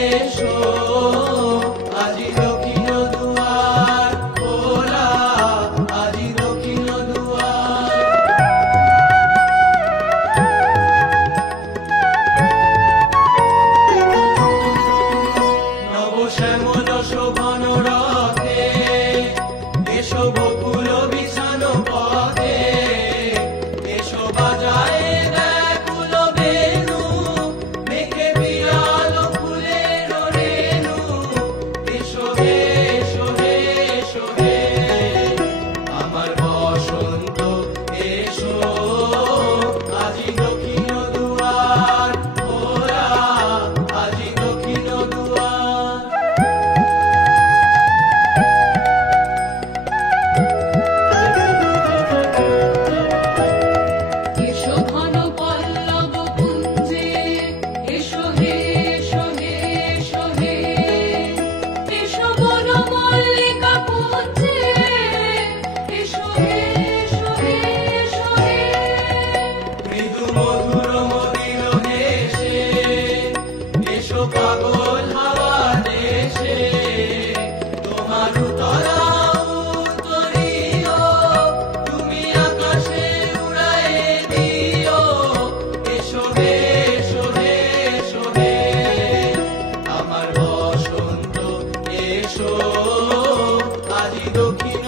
এসো আজি দক্ষিণ দুয়ার খোলা, আজি দক্ষিণ দুয়ার। নবশ্যামল শোভন রথে এসো বকুল বিছানো পথে, এসো বাজায় ব্যাকুল বেণু মেঘে বিরাল ফুলের রেণু। এসো হে এসো হে এসো হে আমার বসন্ত, এসো আজি দক্ষিণ দুয়ার খোলা, আজি দক্ষিণ দুয়ার। এসো ঘন পল্লব কুঞ্জে, এসো হে এসো হে এসো হে, এসো বন মল্লিকা পুঞ্জে, এসো হে এসো হে এসো হে। মৃদু মধুর মদির দেশে এসো পাগল হাওয়া দেশে, তোমার উতলা উত্তরীয় তুমি আকাশে উড়ায়ে দিও। এসো হে এসো হে এসো হে আমার বসন্ত, এসো আজি দক্ষিণ